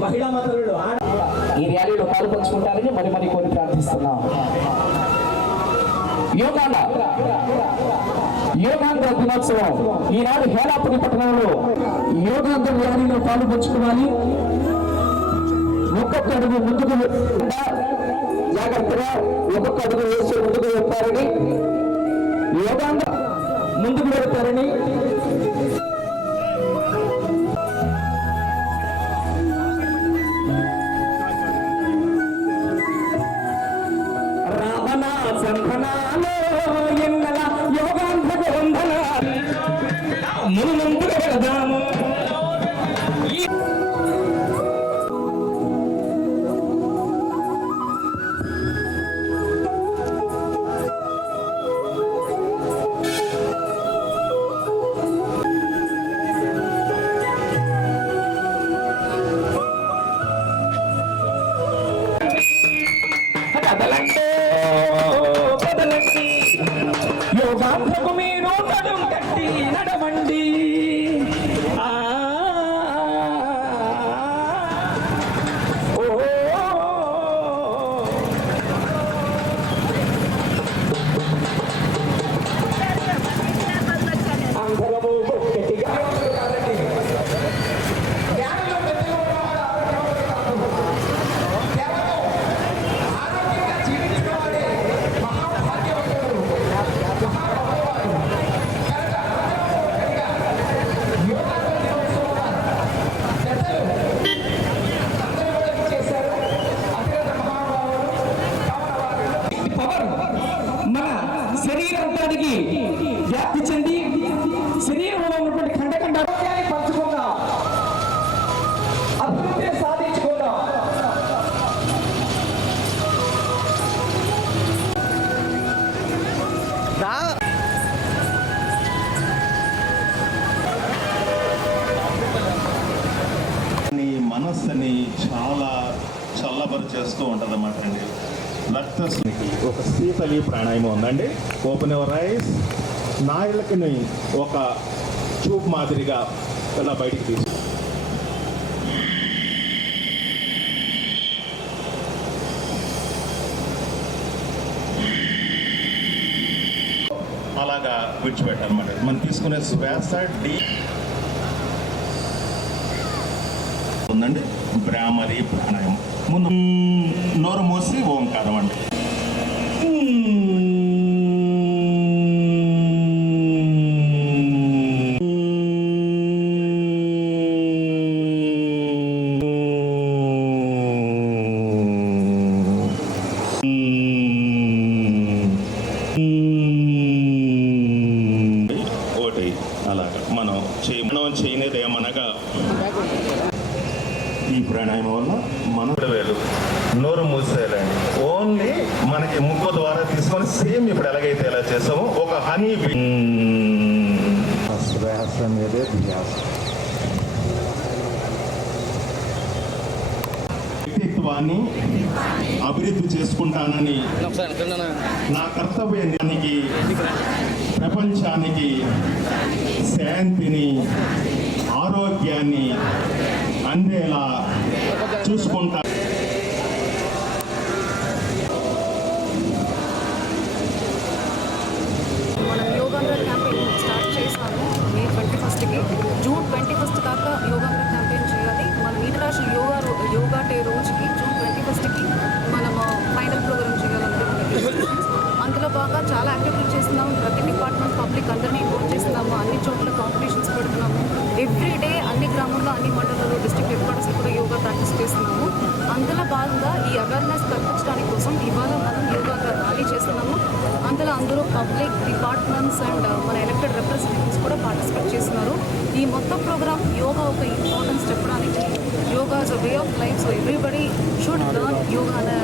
మహిళా మంత్రులు ఈ ర్యాలీలో పాల్పంచుకుంటారని మరి మరి కోరి ప్రార్థిస్తున్నాం. యోగాండ యోగాంధ్ర దినోత్సవం. ఈనాడు హేలాపురి పట్టణంలో యోగాంధ్ర ర్యాలీలో పాల్పంచుకోవాలి ఒక్కొక్క అడుగు ముందుకు జాగ్రత్తగా ఒక్కొక్క అడుగు Be. వ్యాప్తి చెంది శరీరంలో ఉన్నటువంటి ఖండఖండ పంచుకుందాం. అభివృద్ధి సాధించుకుందాం. నీ మనస్సుని చాలా చల్లబరిచేస్తూ ఉంటుంది అన్నమాట అండి. రక్తస్నికి ఒక శీతలి ప్రాణాయామం ఉందండి. ఓపెన్ యువర్ ఐస్ నాయలకి ఒక చూపు మాదిరిగా ఇలా బయటికి తీసు అలాగా విడిచిపెట్టారన్నమాట మనం తీసుకునే శ్వాస డి ఉందండి. బ్రాహ్మరి ప్రాణాయామం. ముందు నోరు మూసి ఓంకారం అండి. చేయ మనం చేయనేది ఏమనగా ఈ ప్రాణాయామం వల్ల మన వేలు నోరు మూసేయాలండి. ఓన్లీ మనకి ముక్కు ద్వారా తీసుకొని సేమ్ ఇప్పుడు ఎలాగైతే ఎలా చేసామో ఒక హనీ శ్వాస మీదే ధ్యాస. వ్యక్తిత్వాన్ని అభివృద్ధి చేసుకుంటానని నా కర్తవ్యానికి ప్రపంచానికి శాంతిని ఆరోగ్యాన్ని అందేలా చూసుకుంటారు బాగా చాలా యాక్టివిటీలు చేస్తున్నాము. ప్రతి డిపార్ట్మెంట్ పబ్లిక్ అందరినీ ఇన్వాల్వ్ చేస్తున్నాము. అన్ని చోట్ల కాంపిటీషన్స్ పెడుతున్నాము. ఎవ్రీ డే అన్ని గ్రామంలో అన్ని మండలాల్లో డిస్ట్రిక్ట్ హెడ్ క్వార్టర్స్ కూడా యోగా ప్రాక్టీస్ చేస్తున్నాము. అందులో భాగంగా ఈ అవేర్నెస్ కల్పించడానికి కోసం ఇవాళ మనం యోగా ర్యాలీ చేస్తున్నాము. అందులో అందరూ పబ్లిక్ డిపార్ట్మెంట్స్ అండ్ మన ఎలక్టెడ్ రిప్రజెంటేటివ్స్ కూడా పార్టిసిపేట్ చేస్తున్నారు. ఈ మొత్తం ప్రోగ్రామ్ యోగా ఒక ఇంపార్టెన్స్ చెప్పడానికి yoga is a way of life so everybody should learn yoga అనే